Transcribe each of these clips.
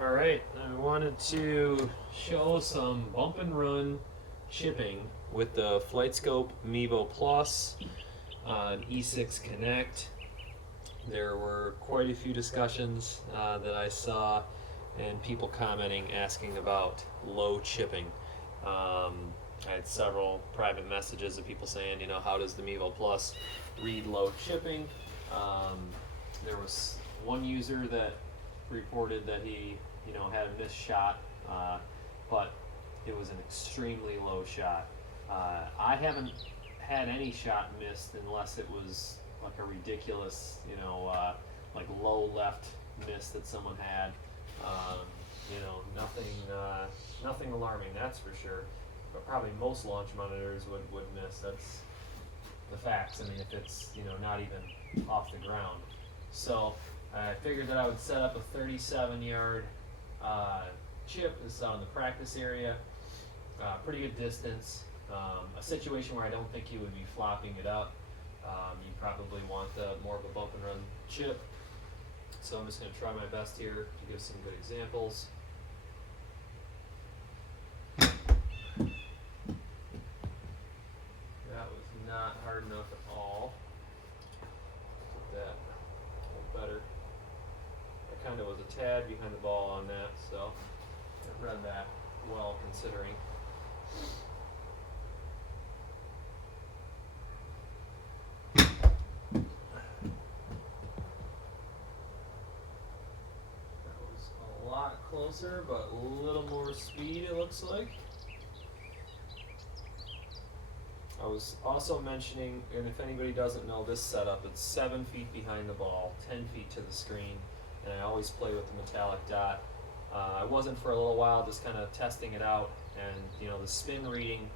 All right, I wanted to show some bump and run chipping with the Flightscope Mevo Plus on E6 Connect. There were quite a few discussions that I saw and people commenting asking about low chipping. I had several private messages of people saying, how does the Mevo Plus read low chipping? There was one user that reported that he, had a missed shot, but it was an extremely low shot. I haven't had any shot missed unless it was like a ridiculous, like low left miss that someone had. Nothing alarming, that's for sure. But probably most launch monitors would miss. That's the facts. I mean, if it's not even off the ground. So I figured that I would set up a 37-yard chip. This is out in the practice area, pretty good distance. A situation where I don't think you would be flopping it up. You probably want more of a bump and run chip. So I'm just going to try my best here to give some good examples. That was not hard enough at all. Get that a little better. I kind of was a tad behind the ball on that, so I read that well considering. Closer, but a little more speed, it looks like. I was also mentioning, and if anybody doesn't know this setup, it's 7 feet behind the ball, 10 feet to the screen, and I always play with the metallic dot. I wasn't for a little while, just kind of testing it out, and the spin reading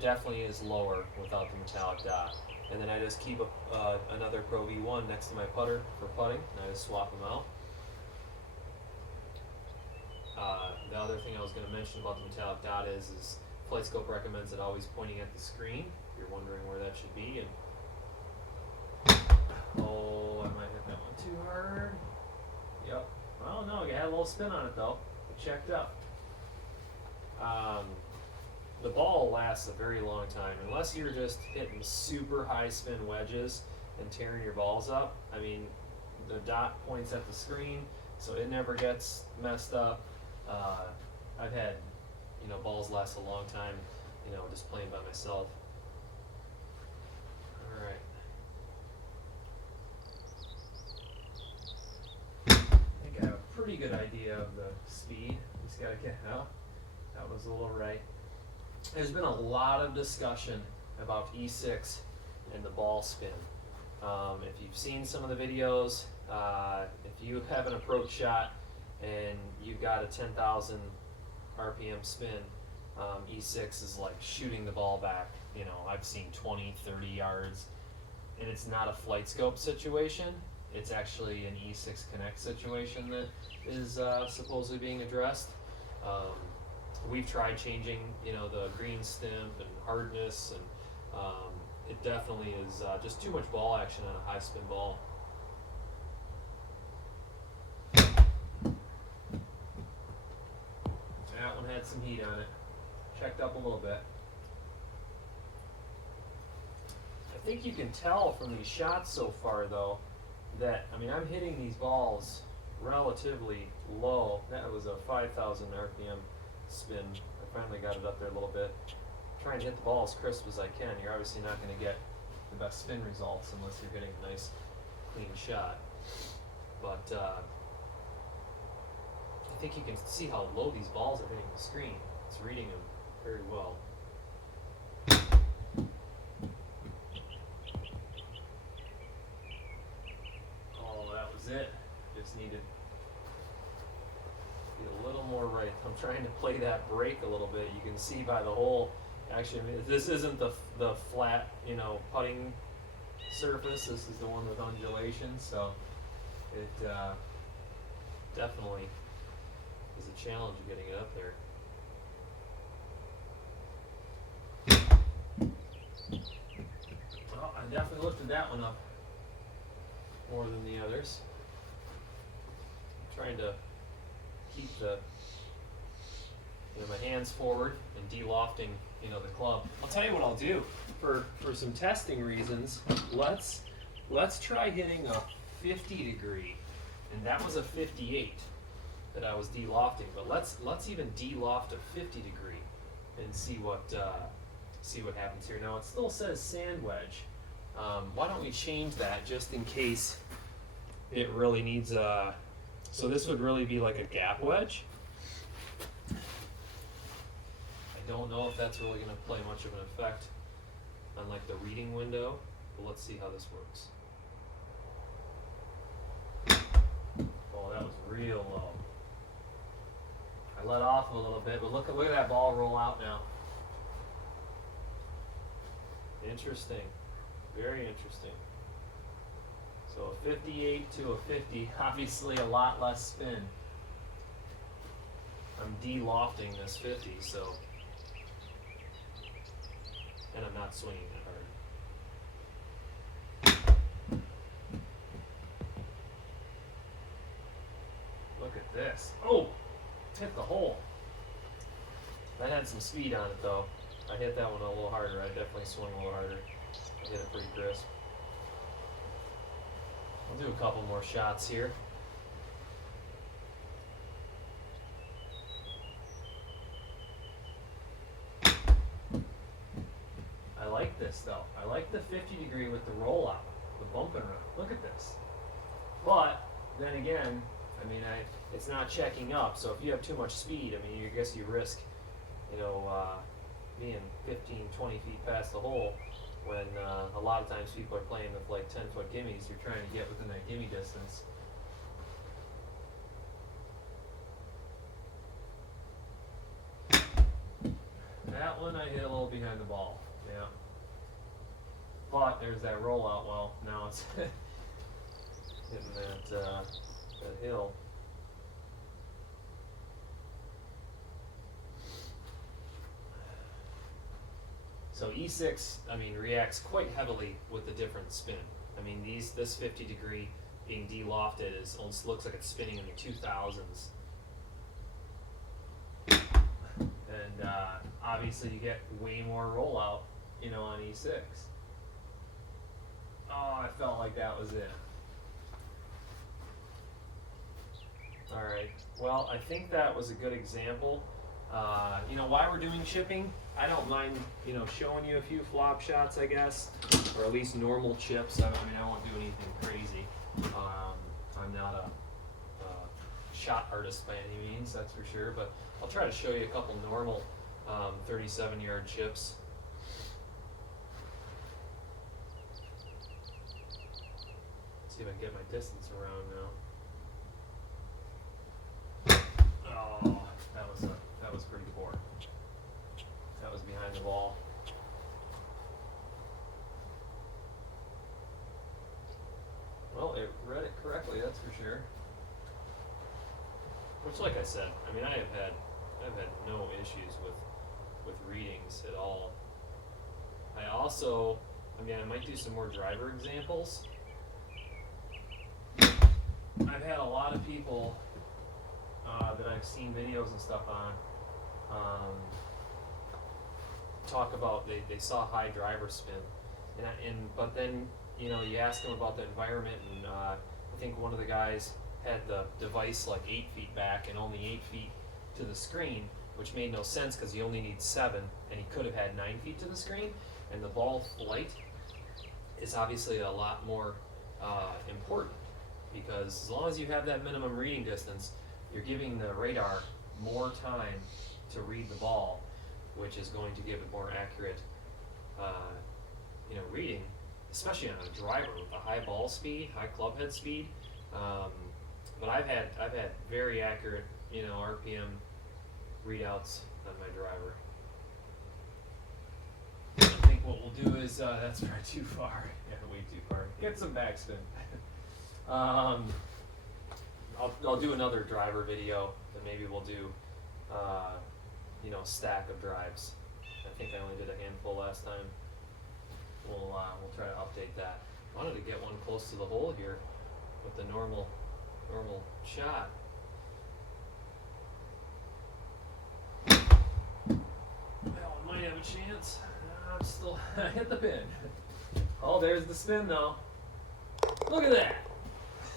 definitely is lower without the metallic dot. And then I just keep another Pro V1 next to my putter for putting, and I just swap them out. The other thing I was going to mention about the metallic dot is Flightscope recommends it always pointing at the screen. If you're wondering where that should be. And oh, I might hit that one too hard. Yep. Well, no, I had a little spin on it though. It checked up. The ball lasts a very long time unless you're just hitting super high spin wedges and tearing your balls up. I mean, the dot points at the screen, so it never gets messed up. I've had, balls last a long time, just playing by myself. All right. I think I have a pretty good idea of the speed. Just gotta get out. That was a little right. There's been a lot of discussion about E6 and the ball spin. If you've seen some of the videos, if you have an approach shot and you've got a 10,000 RPM spin, E6 is like shooting the ball back. I've seen 20, 30 yards, and it's not a Flightscope situation. It's actually an E6 Connect situation that is supposedly being addressed. We've tried changing, the green stimp and hardness, and it definitely is just too much ball action on a high spin ball. That one had some heat on it. Checked up a little bit. I think you can tell from these shots so far though that, I'm hitting these balls relatively low. That was a 5,000 RPM spin. I finally got it up there a little bit. Trying to hit the ball as crisp as I can. You're obviously not going to get the best spin results unless you're hitting a nice clean shot. But I think you can see how low these balls are hitting the screen. It's reading them very well. Oh, that was it. Just needed to be a little more right. I'm trying to play that break a little bit. You can see by the hole. Actually, this isn't the flat, putting surface. This is the one with undulation. So it definitely is a challenge getting it up there. Well, I definitely lifted that one up more than the others. I'm trying to keep the my hands forward and de-lofting the club. I'll tell you what I'll do for some testing reasons. Let's try hitting a 50 degree, and that was a 58 that I was de-lofting. But let's even de-loft a 50 degree and see what happens here. Now it still says sand wedge. Why don't we change that just in case it really needs a. So this would really be like a gap wedge. I don't know if that's really going to play much of an effect on like the reading window, but let's see how this works. Oh, that was real low. I let off a little bit, but look at that ball roll out now. Interesting, very interesting. So a 58 to a 50, obviously a lot less spin. I'm de-lofting this 50, so, and I'm not swinging that hard. Look at this. Oh, hit the hole. That had some speed on it though. I hit that one a little harder. I definitely swung a little harder. I hit it pretty crisp. I'll do a couple more shots here. I like this though. I like the 50 degree with the rollout, the bump and run. Look at this. But then again, I mean, it's not checking up. So if you have too much speed, I mean, I guess you risk, being 15, 20 feet past the hole. When a lot of times people are playing with like 10-foot gimmies, you're trying to get within that gimme distance. That one I hit a little behind the ball, yeah. But there's that rollout. Well, now it's hitting that hill. So E6, I mean, reacts quite heavily with the different spin. I mean, this 50 degree being de-lofted almost looks like it's spinning in the 2000s. And obviously you get way more rollout, on E6. Oh, I felt like that was it. All right, well, I think that was a good example. Why we're doing chipping, I don't mind, showing you a few flop shots, I guess, or at least normal chips. I won't do anything crazy. I'm not a shot artist by any means, that's for sure, but I'll try to show you a couple normal 37-yard chips. Let's see if I can get my distance around now. Oh, that was pretty poor. That was behind the ball. Well, it read it correctly, that's for sure. Which, like I said, I mean, I've had no issues with readings at all. I might do some more driver examples. I've had a lot of people that I've seen videos and stuff on talk about they saw high driver spin, but then you ask them about the environment, and I think one of the guys had the device like 8 feet back and only 8 feet to the screen, which made no sense because he only needs 7, and he could have had 9 feet to the screen. And the ball flight is obviously a lot more important, because as long as you have that minimum reading distance, you're giving the radar more time to read the ball, which is going to give it more accurate reading, especially on a driver with a high ball speed, high club head speed. But I've had very accurate RPM readouts on my driver. I think what we'll do is that's probably too far. Yeah, way too far. Get some backspin. I'll do another driver video, and maybe we'll do stack of drives. I think I only did a handful last time. We'll try to update that. I wanted to get one close to the hole here with the normal shot. have a chance. I'm still, I hit the pin. Oh, there's the spin though. Look at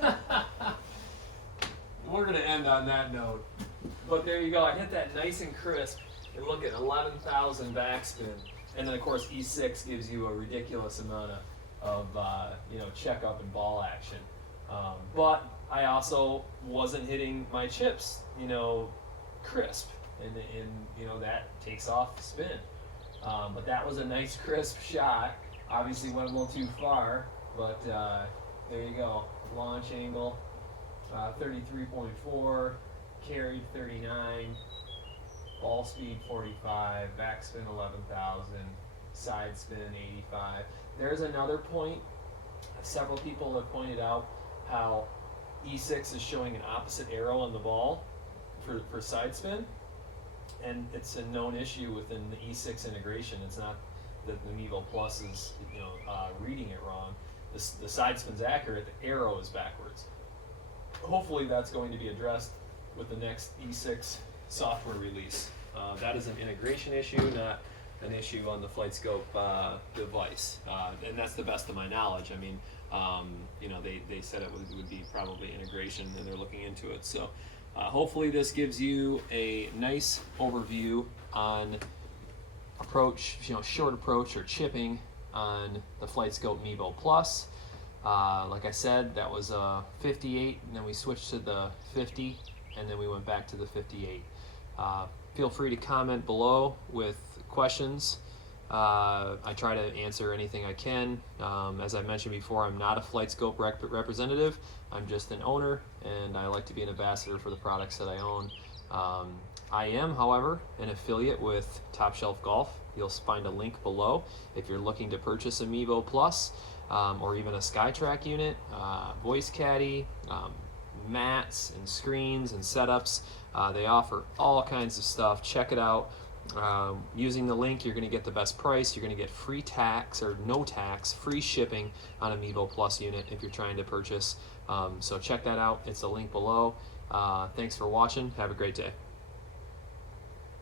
that. We're gonna end on that note. But there you go, I hit that nice and crisp. And look at 11,000 backspin. And then of course E6 gives you a ridiculous amount of checkup and ball action. But I also wasn't hitting my chips, crisp. And that takes off spin. But that was a nice crisp shot. Obviously went a little too far, but there you go. Launch angle, 33.4, carried 39, ball speed 45, backspin 11,000, side spin 85. There's another point. Several people have pointed out how E6 is showing an opposite arrow on the ball for side spin. And it's a known issue within the E6 integration. It's not that the Mevo Plus is reading it wrong. The side spin's accurate, the arrow is backwards. Hopefully that's going to be addressed with the next E6 software release. That is an integration issue, not an issue on the Flightscope device. And that's the best of my knowledge. I mean, they said it would be probably integration, and they're looking into it. So hopefully this gives you a nice overview on approach, short approach or chipping on the Flightscope Mevo Plus. Like I said, that was a 58, and then we switched to the 50, and then we went back to the 58. Feel free to comment below with questions. I try to answer anything I can. As I mentioned before, I'm not a Flightscope representative. I'm just an owner, and I like to be an ambassador for the products that I own. I am, however, an affiliate with Top Shelf Golf. You'll find a link below if you're looking to purchase a Mevo Plus or even a SkyTrack unit, voice caddy, mats and screens and setups. They offer all kinds of stuff. Check it out. Using the link, you're going to get the best price. You're going to get free tax or no tax, free shipping on a Mevo Plus unit if you're trying to purchase. So check that out. It's a link below. Thanks for watching. Have a great day.